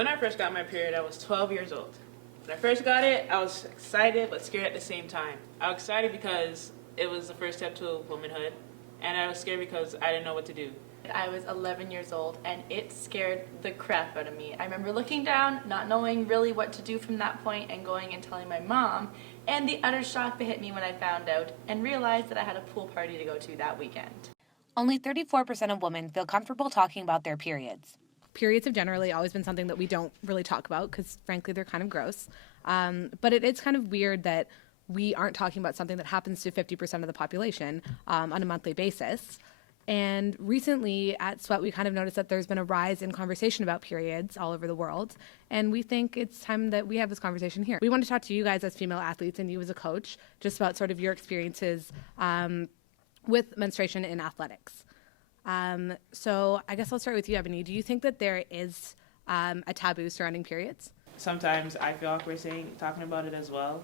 When I first got my period, I was 12 years old. When I first got it, I was excited but scared at the same time. I was excited because it was the first step to womanhood, and I was scared because I didn't know what to do. I was 11 years old, and it scared the crap out of me. I remember looking down, not knowing really what to do from that point, and going and telling my mom, and the utter shock that hit me when I found out and realized that I had a pool party to go to that weekend. Only 34% of women feel comfortable talking about their periods. Periods have generally always been something that we don't really talk about because, frankly, they're kind of gross. But it's kind of weird that we aren't talking about something that happens to 50% of the population on a monthly basis. And recently at Sweat, we kind of noticed that there's been a rise in conversation about periods all over the world. And we think it's time that we have this conversation here. We want to talk to you guys as female athletes and you as a coach just about sort of your experiences with menstruation in athletics. So I guess I'll start with you, Ebony. Do you think that there is a taboo surrounding periods? Sometimes I feel awkward talking about it as well,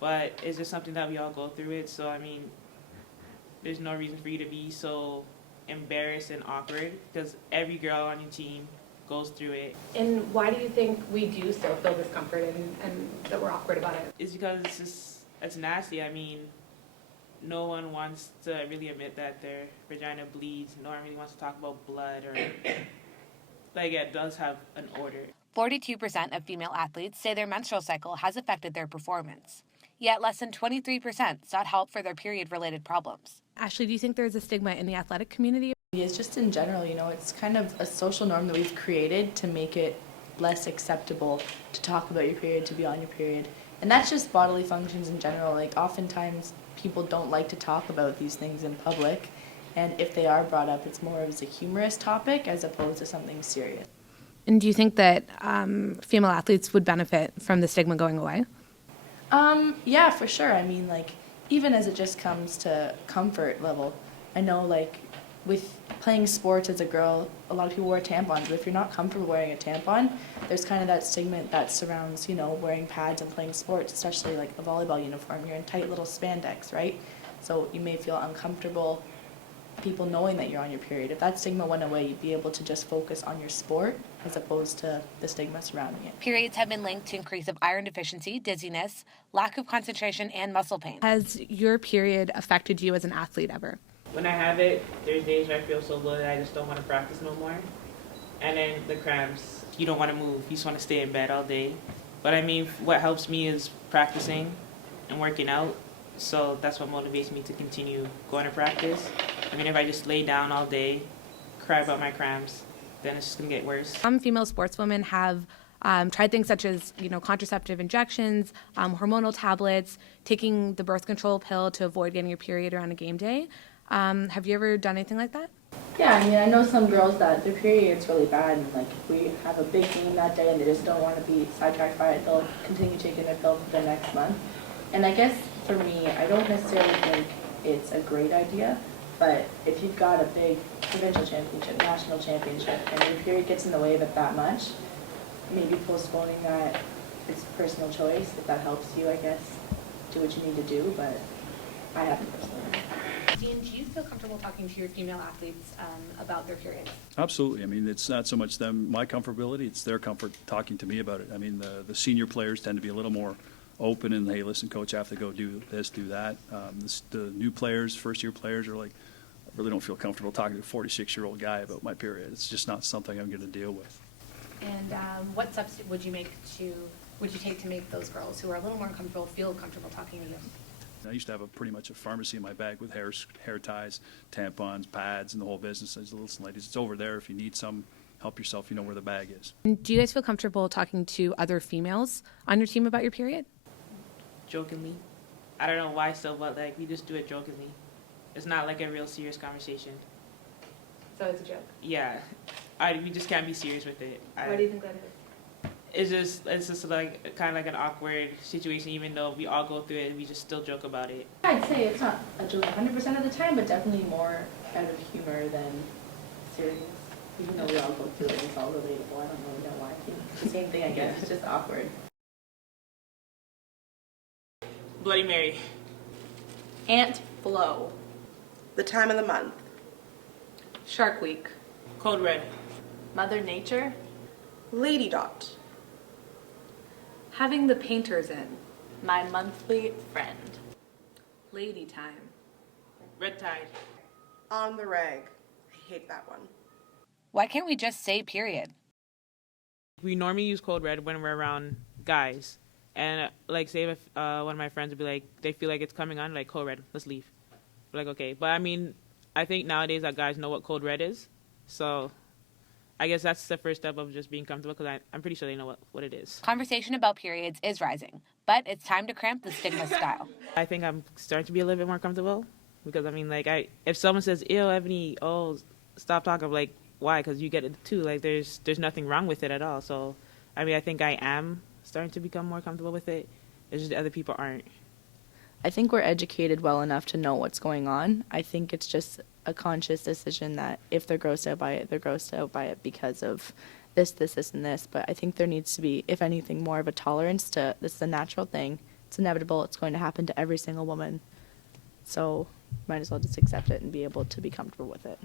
but it's just something that we all go through it. So, I mean, there's no reason for you to be so embarrassed and awkward because every girl on your team goes through it. And why do you think we do still feel discomfort and that we're awkward about it? It's because it's nasty. I mean, no one wants to really admit that their vagina bleeds. No one really wants to talk about blood or like it does have an order. 42% of female athletes say their menstrual cycle has affected their performance. Yet less than 23% sought help for their period-related problems. Ashley, do you think there's a stigma in the athletic community? It's just in general, it's kind of a social norm that we've created to make it less acceptable to talk about your period, to be on your period. And that's just bodily functions in general. Like, oftentimes people don't like to talk about these things in public, and if they are brought up, it's more of a humorous topic as opposed to something serious. And do you think that female athletes would benefit from the stigma going away? Yeah, for sure. I mean, like, even as it just comes to comfort level, I know, like, with playing sports as a girl, a lot of people wear tampons, but if you're not comfortable wearing a tampon, there's kind of that stigma that surrounds, wearing pads and playing sports, especially like a volleyball uniform. You're in tight little spandex, right? So you may feel uncomfortable, people knowing that you're on your period. If that stigma went away, you'd be able to just focus on your sport as opposed to the stigma surrounding it. Periods have been linked to increase of iron deficiency, dizziness, lack of concentration, and muscle pain. Has your period affected you as an athlete ever? When I have it, there's days where I feel so good I just don't want to practice no more. And then the cramps, you don't want to move, you just want to stay in bed all day. But I mean, what helps me is practicing and working out. So that's what motivates me to continue going to practice. I mean, if I just lay down all day, cry about my cramps, then it's just going to get worse. Some female sportswomen have tried things such as, contraceptive injections, hormonal tablets, taking the birth control pill to avoid getting your period around a game day. Have you ever done anything like that? Yeah, I mean, I know some girls that their period's really bad, and like if we have a big game that day and they just don't want to be sidetracked by it, they'll continue taking their pill for the next month. And I guess for me, I don't necessarily think it's a great idea, but if you've got a big provincial championship, national championship, and your period gets in the way of it that much, maybe postponing that is personal choice. If that helps you, I guess, do what you need to do, but I haven't personally. Dean, do you feel comfortable talking to your female athletes about their periods? Absolutely. I mean, it's not so much my comfortability, it's their comfort talking to me about it. I mean, the senior players tend to be a little more open and, hey, listen, coach, I have to go do this, do that. The new players, first-year players are like, I really don't feel comfortable talking to a 46-year-old guy about my period. It's just not something I'm going to deal with. And what steps would you take to make those girls who are a little more comfortable feel comfortable talking to you? I used to have pretty much a pharmacy in my bag with hair ties, tampons, pads, and the whole business. I said, listen, ladies, it's over there. If you need some, help yourself. You know where the bag is. Do you guys feel comfortable talking to other females on your team about your period? Jokingly. I don't know why still, but like we just do it jokingly. It's not like a real serious conversation. So it's a joke? Yeah. We just can't be serious with it. Why do you think that is? It's just like kind of like an awkward situation, even though we all go through it, we just still joke about it. I'd say it's not a joke 100% of the time, but definitely more out of humor than serious. Even though we all go through it, it's all relatable. I don't really know why. I think it's the same thing, I guess. It's just awkward. Bloody Mary. Ant Flow. The time of the month. Shark Week. Code Red. Mother Nature. Lady dot. Having the painters in. My monthly friend. Lady time. Red tide. On the rag. I hate that one. Why can't we just say period? We normally use code red when we're around guys. And like say if one of my friends would be like, they feel like it's coming on, like code red, let's leave. We're like, okay. But I mean, I think nowadays that guys know what code red is. So I guess that's the first step of just being comfortable because I'm pretty sure they know what it is. Conversation about periods is rising, but it's time to cramp the stigma style. I think I'm starting to be a little bit more comfortable because I mean, like, if someone says, "Ew, Ebony," oh, stop talking. I'm like, why? Because you get it too. Like, there's nothing wrong with it at all. So, I mean, I think I am starting to become more comfortable with it. It's just other people aren't. I think we're educated well enough to know what's going on. I think it's just a conscious decision that if they're grossed out by it, they're grossed out by it because of this, and this. But I think there needs to be, if anything, more of a tolerance to this is a natural thing. It's inevitable. It's going to happen to every single woman. So might as well just accept it and be able to be comfortable with it.